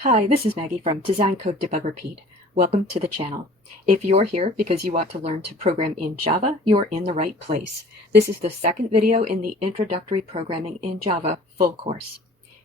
Hi, this is Maggie from Design Code Debug Repeat. Welcome to the channel. If you're here because you want to learn to program in Java, you're in the right place. This is the second video in the Introductory Programming in Java full course.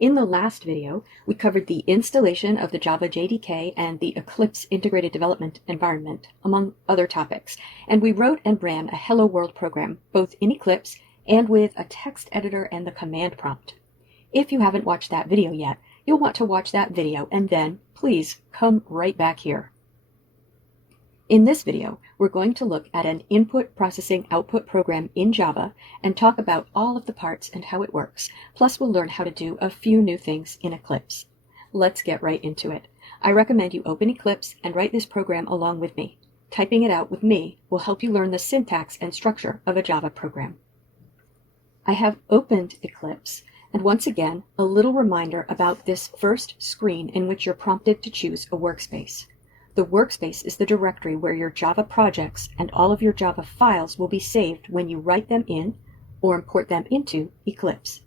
In the last video, we covered the installation of the Java JDK and the Eclipse integrated development environment, among other topics, and we wrote and ran a Hello World program, both in Eclipse and with a text editor and the command prompt. If you haven't watched that video yet, you'll want to watch that video and then, please, come right back here. In this video, we're going to look at an input processing output program in Java and talk about all of the parts and how it works. Plus, we'll learn how to do a few new things in Eclipse. Let's get right into it. I recommend you open Eclipse and write this program along with me. Typing it out with me will help you learn the syntax and structure of a Java program. I have opened Eclipse. And once again, a little reminder about this first screen in which you're prompted to choose a workspace. The workspace is the directory where your Java projects and all of your Java files will be saved when you write them in or import them into Eclipse.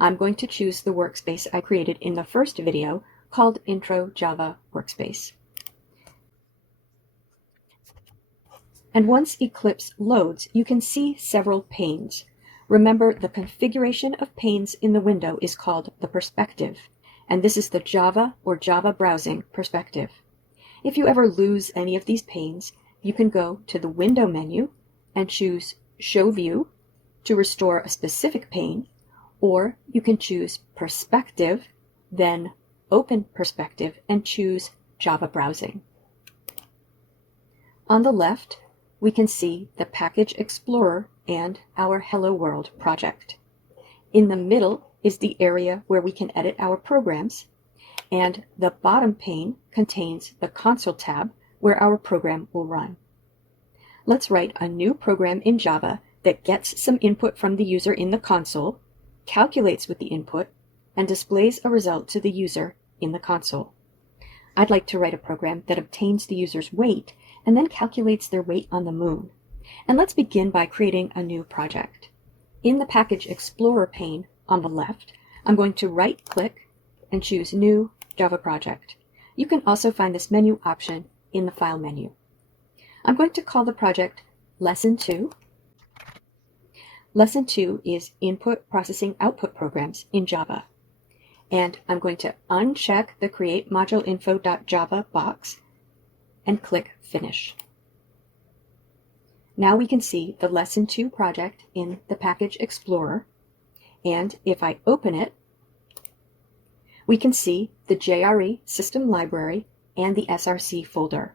I'm going to choose the workspace I created in the first video called Intro Java Workspace. And once Eclipse loads, you can see several panes. Remember, the configuration of panes in the window is called the perspective, and this is the Java or Java browsing perspective. If you ever lose any of these panes, you can go to the Window menu and choose Show View to restore a specific pane, or you can choose Perspective, then Open Perspective, and choose Java Browsing. On the left, we can see the Package Explorer and our Hello World project. In the middle is the area where we can edit our programs, and the bottom pane contains the Console tab where our program will run. Let's write a new program in Java that gets some input from the user in the console, calculates with the input, and displays a result to the user in the console. I'd like to write a program that obtains the user's weight and then calculates their weight on the moon. And let's begin by creating a new project. In the Package Explorer pane on the left, I'm going to right-click and choose New Java Project. You can also find this menu option in the File menu. I'm going to call the project Lesson 2. Lesson 2 is Input Processing Output Programs in Java. And I'm going to uncheck the Create Module Info.java box and click Finish. Now we can see the Lesson 2 project in the Package Explorer, and if I open it, we can see the JRE system library and the SRC folder.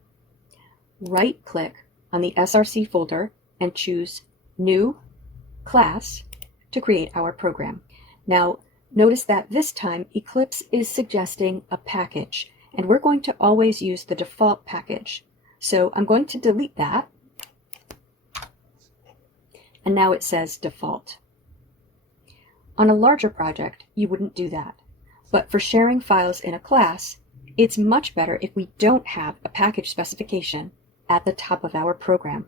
Right-click on the SRC folder and choose New Class to create our program. Now, notice that this time Eclipse is suggesting a package, and we're going to always use the default package. So I'm going to delete that. And now it says default. On a larger project, you wouldn't do that. But for sharing files in a class, it's much better if we don't have a package specification at the top of our program.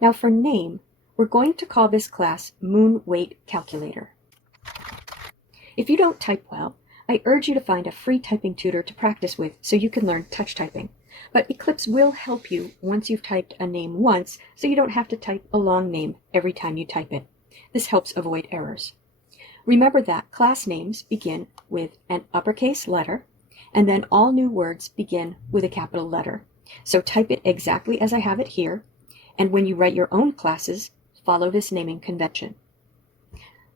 Now for name, we're going to call this class Moon Weight Calculator. If you don't type well, I urge you to find a free typing tutor to practice with so you can learn touch typing. But Eclipse will help you once you've typed a name once, so you don't have to type a long name every time you type it. This helps avoid errors. Remember that class names begin with an uppercase letter, and then all new words begin with a capital letter. So type it exactly as I have it here, and when you write your own classes, follow this naming convention.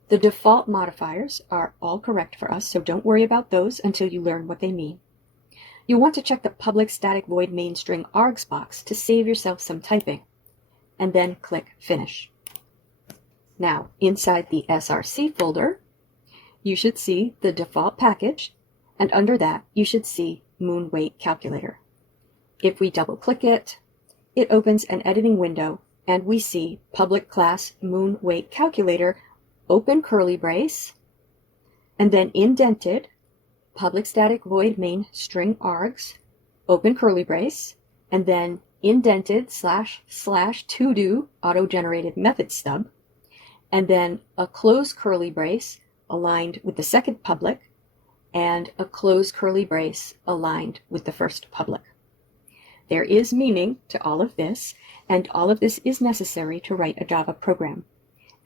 The default modifiers are all correct for us, so don't worry about those until you learn what they mean. You'll want to check the public static void main string args box to save yourself some typing, and then click Finish. Now, inside the SRC folder, you should see the default package, and under that, you should see Moon Weight Calculator. If we double-click it, it opens an editing window, and we see public class Moon Weight Calculator, open curly brace, and then indented, public static void main string args, open curly brace, and then indented / to do auto-generated method stub, and then a close curly brace aligned with the second public, and a close curly brace aligned with the first public. There is meaning to all of this, and all of this is necessary to write a Java program.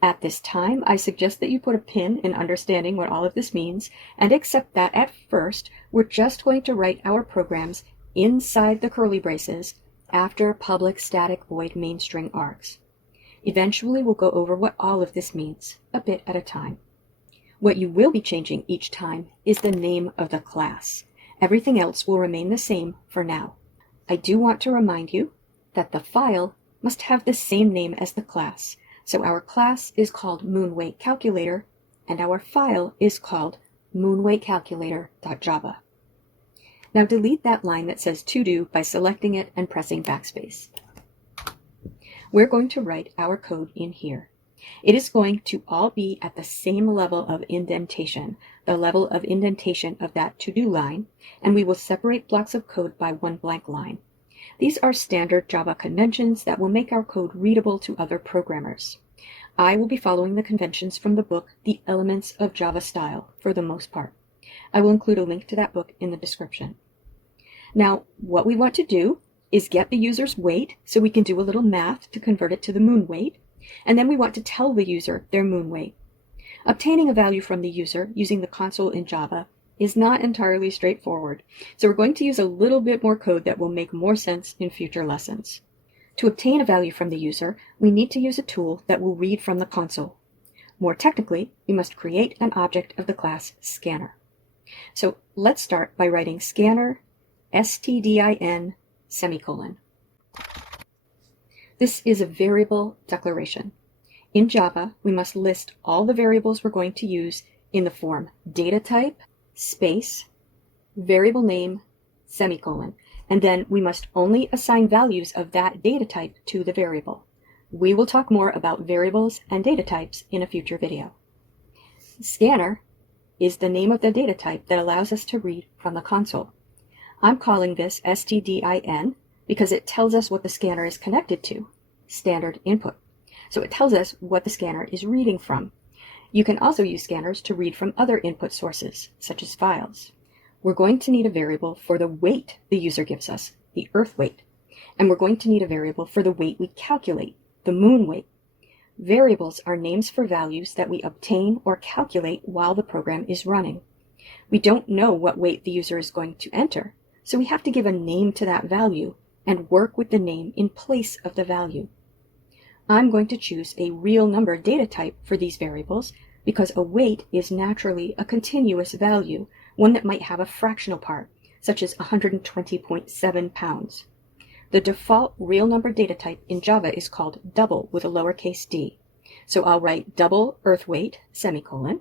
At this time, I suggest that you put a pin in understanding what all of this means, and accept that at first, we're just going to write our programs inside the curly braces after public static void main string args. Eventually, we'll go over what all of this means, a bit at a time. What you will be changing each time is the name of the class. Everything else will remain the same for now. I do want to remind you that the file must have the same name as the class. So our class is called moonweightcalculator, and our file is called moonweightcalculator.java. Now delete that line that says to do by selecting it and pressing backspace. We're going to write our code in here. It is going to all be at the same level of indentation, the level of indentation of that to-do line, and we will separate blocks of code by one blank line. These are standard Java conventions that will make our code readable to other programmers. I will be following the conventions from the book, The Elements of Java Style, for the most part. I will include a link to that book in the description. Now, what we want to do is get the user's weight so we can do a little math to convert it to the moon weight, and then we want to tell the user their moon weight. Obtaining a value from the user using the console in Java is not entirely straightforward, so we're going to use a little bit more code that will make more sense in future lessons. To obtain a value from the user, we need to use a tool that will read from the console. More technically, we must create an object of the class scanner. So let's start by writing scanner stdin semicolon. This is a variable declaration. In Java, we must list all the variables we're going to use in the form data type, space, variable name, semicolon, and then we must only assign values of that data type to the variable. We will talk more about variables and data types in a future video. Scanner is the name of the data type that allows us to read from the console. I'm calling this stdin because it tells us what the scanner is connected to, standard input. So it tells us what the scanner is reading from. You can also use scanners to read from other input sources, such as files. We're going to need a variable for the weight the user gives us, the earth weight. And we're going to need a variable for the weight we calculate, the moon weight. Variables are names for values that we obtain or calculate while the program is running. We don't know what weight the user is going to enter, so we have to give a name to that value and work with the name in place of the value. I'm going to choose a real number data type for these variables because a weight is naturally a continuous value, one that might have a fractional part, such as 120.7 pounds. The default real number data type in Java is called double with a lowercase d. So I'll write double earth weight, semicolon,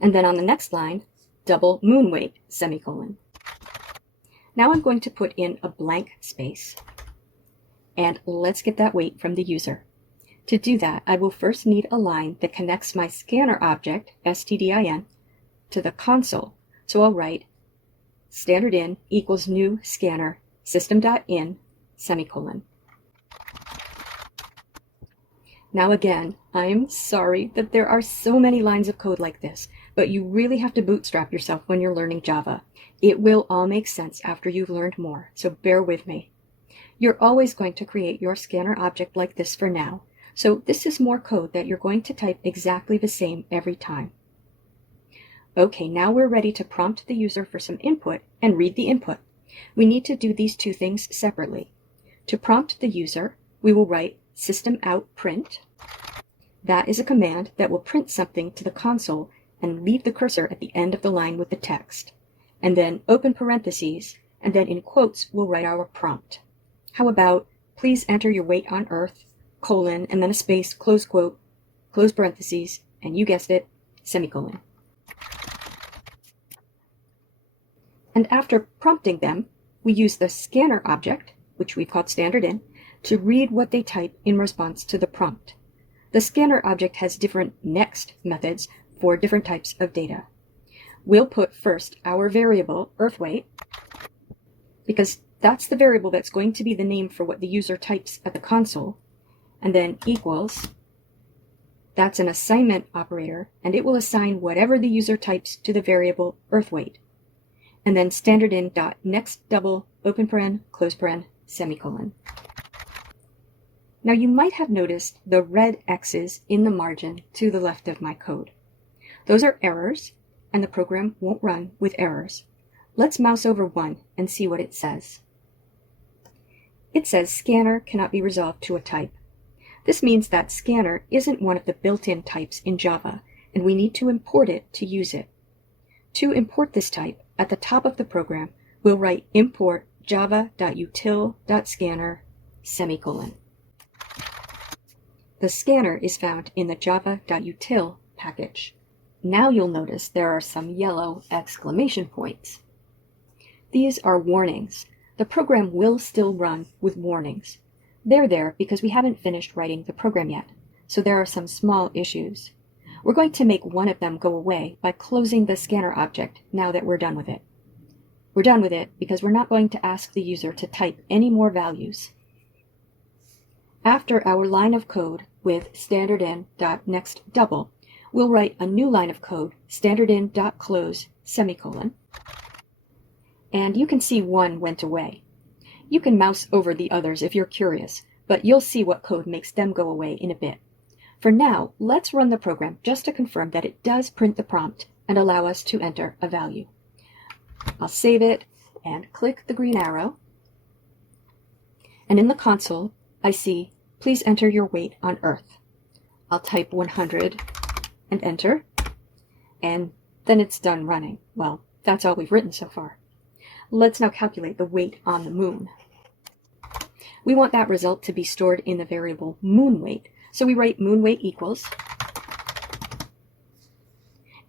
and then on the next line, double moon weight, semicolon. Now I'm going to put in a blank space. And let's get that weight from the user. To do that, I will first need a line that connects my scanner object, stdin, to the console. So I'll write standard in equals new scanner system.in semicolon. Now again, I'm sorry that there are so many lines of code like this, but you really have to bootstrap yourself when you're learning Java. It will all make sense after you've learned more, so bear with me. You're always going to create your scanner object like this for now, so this is more code that you're going to type exactly the same every time. Okay, now we're ready to prompt the user for some input and read the input. We need to do these two things separately. To prompt the user, we will write systemoutprint. That is a command that will print something to the console and leave the cursor at the end of the line with the text. And then open parentheses, and then in quotes we'll write our prompt. How about, please enter your weight on Earth, colon, and then a space, close quote, close parentheses, and you guessed it, semicolon. And after prompting them, we use the scanner object, which we've called standard in, to read what they type in response to the prompt. The scanner object has different next methods for different types of data. We'll put first our variable, earth weight, because that's the variable that's going to be the name for what the user types at the console, and then equals That's an assignment operator, and it will assign whatever the user types to the variable earth weight. And then standard in dot next double open paren, close paren, semicolon. Now you might have noticed the red X's in the margin to the left of my code. Those are errors, and the program won't run with errors. Let's mouse over one and see what it says. It says scanner cannot be resolved to a type. This means that scanner isn't one of the built-in types in Java, and we need to import it to use it. To import this type, at the top of the program, we'll write import java.util.scanner, semicolon. The scanner is found in the java.util package. Now you'll notice there are some yellow exclamation points. These are warnings. The program will still run with warnings. They're there because we haven't finished writing the program yet, so there are some small issues. We're going to make one of them go away by closing the scanner object now that we're done with it. We're done with it because we're not going to ask the user to type any more values. After our line of code with standardin.nextDouble, we'll write a new line of code, standardin.close, semicolon. And you can see one went away. You can mouse over the others if you're curious, but you'll see what code makes them go away in a bit. For now, let's run the program just to confirm that it does print the prompt and allow us to enter a value. I'll save it and click the green arrow. And in the console, I see, please enter your weight on Earth. I'll type 100 and enter, and then it's done running. Well, that's all we've written so far. Let's now calculate the weight on the moon. We want that result to be stored in the variable moon weight, so we write moon weight equals.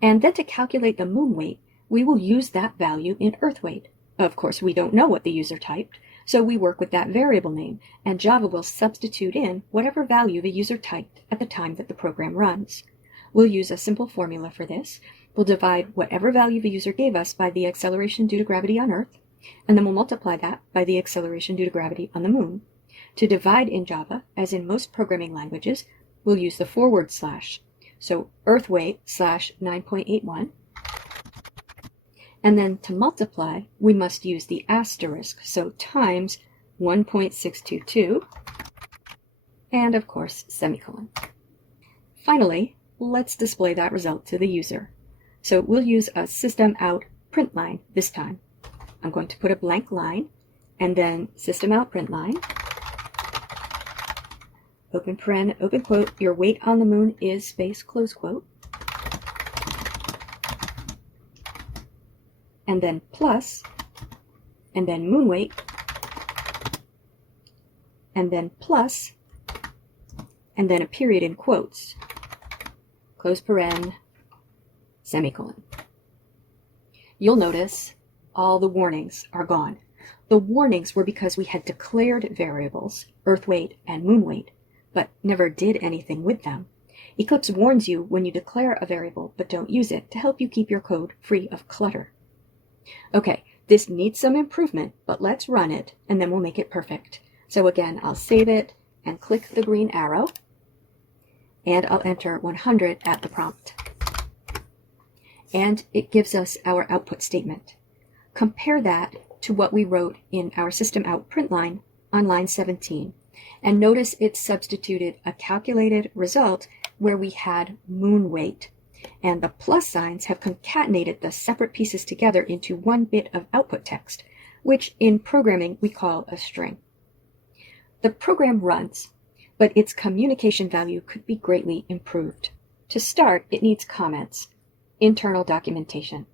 And then to calculate the moon weight, we will use that value in earth weight. Of course, we don't know what the user typed, so we work with that variable name, and Java will substitute in whatever value the user typed at the time that the program runs. We'll use a simple formula for this. We'll divide whatever value the user gave us by the acceleration due to gravity on Earth, and then we'll multiply that by the acceleration due to gravity on the moon. To divide in Java, as in most programming languages, we'll use the forward slash. So earth weight slash 9.81. And then to multiply, we must use the asterisk, so times 1.622, and of course, semicolon. Finally, let's display that result to the user. So we'll use a system out print line this time. I'm going to put a blank line, and then system out print line, open paren, open quote, your weight on the moon is space, close quote, and then plus, and then moon weight, and then plus, and then a period in quotes, close paren, semicolon. You'll notice all the warnings are gone. The warnings were because we had declared variables, earth weight and moon weight, but never did anything with them. Eclipse warns you when you declare a variable but don't use it to help you keep your code free of clutter. Okay, this needs some improvement, but let's run it and then we'll make it perfect. So again, I'll save it and click the green arrow, and I'll enter 100 at the prompt. And it gives us our output statement. Compare that to what we wrote in our system out print line on line 17. And notice it substituted a calculated result where we had moon weight. And the plus signs have concatenated the separate pieces together into one bit of output text, which in programming we call a string. The program runs, but its communication value could be greatly improved. To start, it needs comments, internal documentation.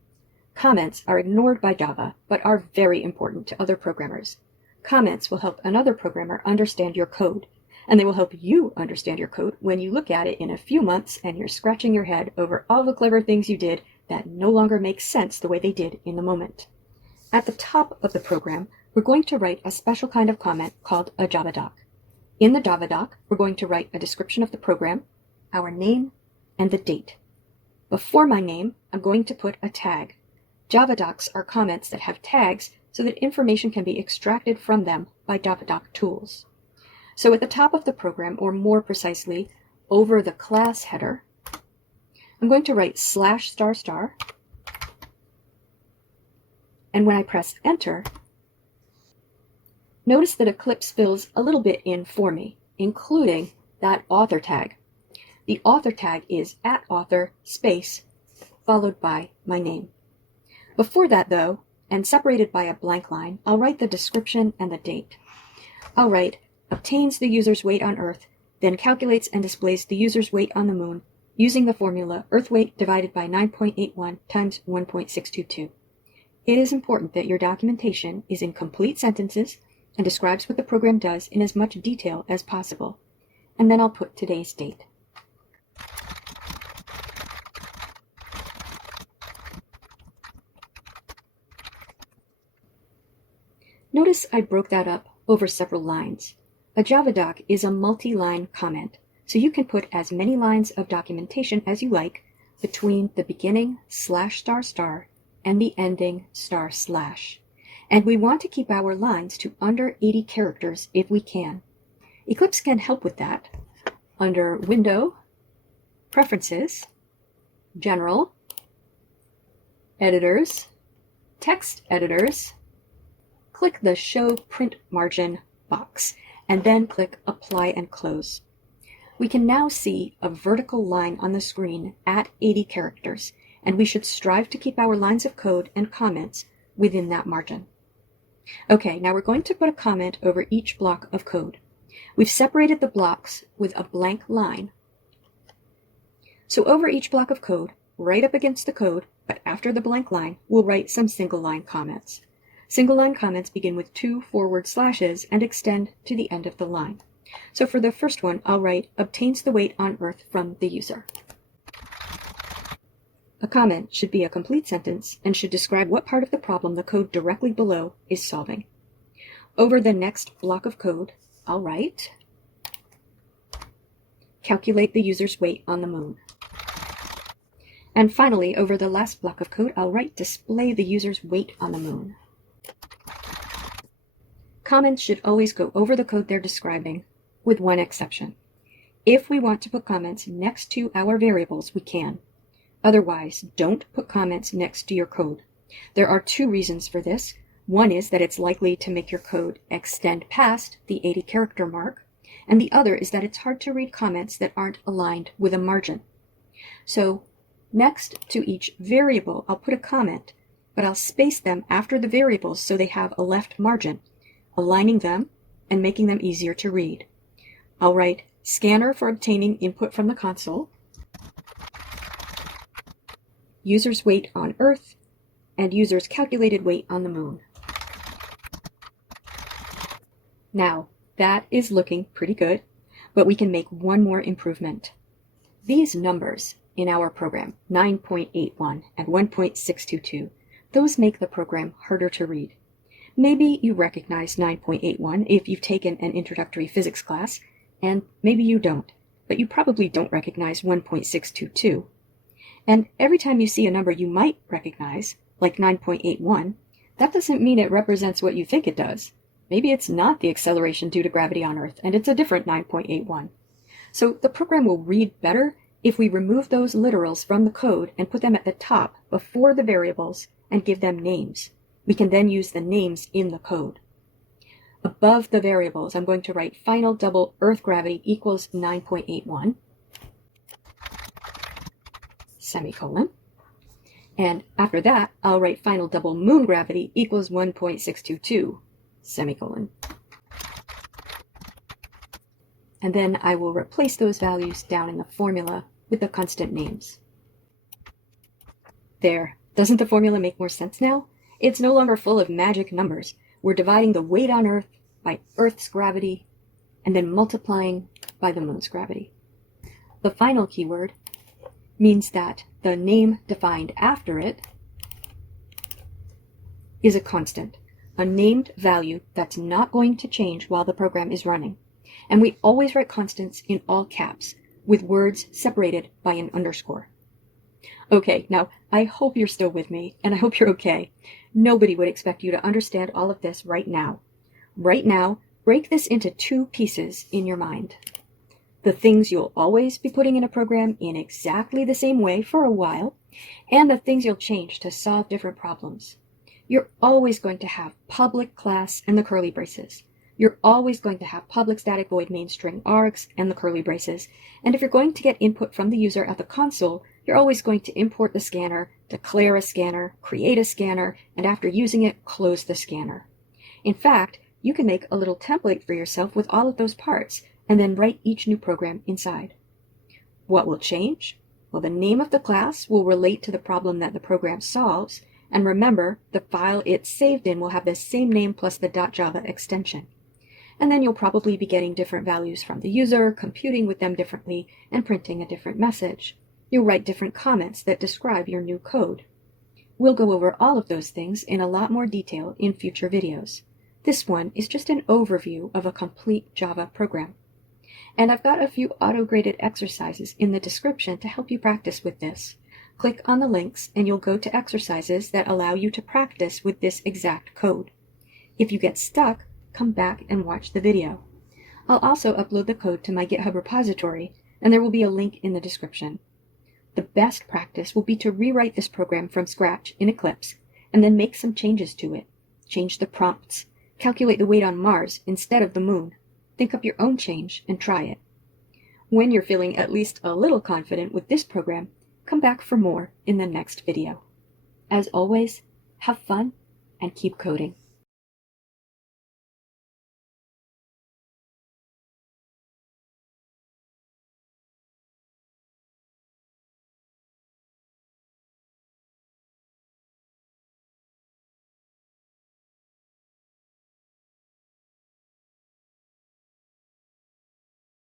Comments are ignored by Java, but are very important to other programmers. Comments will help another programmer understand your code, and they will help you understand your code when you look at it in a few months and you're scratching your head over all the clever things you did that no longer make sense the way they did in the moment. At the top of the program, we're going to write a special kind of comment called a Java doc. In the Java doc, we're going to write a description of the program, our name, and the date. Before my name, I'm going to put a tag. Java docs are comments that have tags so that information can be extracted from them by Java doc tools. So at the top of the program, or more precisely, over the class header, I'm going to write /**, and when I press enter, notice that Eclipse fills a little bit in for me, including that author tag. The author tag is @author space followed by my name. Before that though, and separated by a blank line, I'll write the description and the date. I'll write obtains the user's weight on Earth, then calculates and displays the user's weight on the moon using the formula Earth weight divided by 9.81 times 1.622. It is important that your documentation is in complete sentences and describes what the program does in as much detail as possible. And then I'll put today's date. Notice I broke that up over several lines. A Java doc is a multi-line comment, so you can put as many lines of documentation as you like between the beginning /** and the ending //. And we want to keep our lines to under 80 characters if we can. Eclipse can help with that. Under Window, Preferences, General, Editors, Text Editors, click the Show Print Margin box, and then click Apply and Close. We can now see a vertical line on the screen at 80 characters, and we should strive to keep our lines of code and comments within that margin. Okay, now we're going to put a comment over each block of code. We've separated the blocks with a blank line. So over each block of code, right up against the code, but after the blank line, we'll write some single-line comments. Single-line comments begin with 2 forward slashes and extend to the end of the line. So for the first one, I'll write obtains the weight on Earth from the user. A comment should be a complete sentence and should describe what part of the problem the code directly below is solving. Over the next block of code, I'll write calculate the user's weight on the moon. And finally, over the last block of code, I'll write display the user's weight on the moon. Comments should always go over the code they're describing, with one exception. If we want to put comments next to our variables, we can. Otherwise, don't put comments next to your code. There are 2 reasons for this. One is that it's likely to make your code extend past the 80 character mark, and the other is that it's hard to read comments that aren't aligned with a margin. So next to each variable, I'll put a comment, but I'll space them after the variables so they have a left margin, aligning them and making them easier to read. I'll write scanner for obtaining input from the console, user's weight on Earth, and user's calculated weight on the moon. Now, that is looking pretty good, but we can make one more improvement. These numbers in our program, 9.81 and 1.622, those make the program harder to read. Maybe you recognize 9.81 if you've taken an introductory physics class, and maybe you don't, but you probably don't recognize 1.622. And every time you see a number you might recognize, like 9.81, that doesn't mean it represents what you think it does. Maybe it's not the acceleration due to gravity on Earth, and it's a different 9.81. So the program will read better if we remove those literals from the code and put them at the top before the variables and give them names. We can then use the names in the code. Above the variables, I'm going to write final double Earth gravity equals 9.81, semicolon. And after that, I'll write final double moon gravity equals 1.622, semicolon. And then I will replace those values down in the formula with the constant names. There. Doesn't the formula make more sense now? It's no longer full of magic numbers. We're dividing the weight on Earth by Earth's gravity and then multiplying by the moon's gravity. The final keyword means that the name defined after it is a constant, a named value that's not going to change while the program is running. And we always write constants in all caps with words separated by an underscore. Okay, now I hope you're still with me, and I hope you're okay. Nobody would expect you to understand all of this right now. Right now, break this into 2 pieces in your mind. the things you'll always be putting in a program in exactly the same way for a while, and the things you'll change to solve different problems. You're always going to have public class and the curly braces. You're always going to have public static void main string args and the curly braces. And if you're going to get input from the user at the console, you're always going to import the scanner, declare a scanner, create a scanner, and after using it, close the scanner. In fact, you can make a little template for yourself with all of those parts, and then write each new program inside. What will change? Well, the name of the class will relate to the problem that the program solves, and remember, the file it's saved in will have the same name plus the .java extension. And then you'll probably be getting different values from the user, computing with them differently, and printing a different message. You'll write different comments that describe your new code. We'll go over all of those things in a lot more detail in future videos. This one is just an overview of a complete Java program. And I've got a few auto-graded exercises in the description to help you practice with this. Click on the links and you'll go to exercises that allow you to practice with this exact code. If you get stuck, come back and watch the video. I'll also upload the code to my GitHub repository, and there will be a link in the description. The best practice will be to rewrite this program from scratch in Eclipse, and then make some changes to it. Change the prompts. Calculate the weight on Mars instead of the moon. Think up your own change and try it. When you're feeling at least a little confident with this program, come back for more in the next video. As always, have fun and keep coding.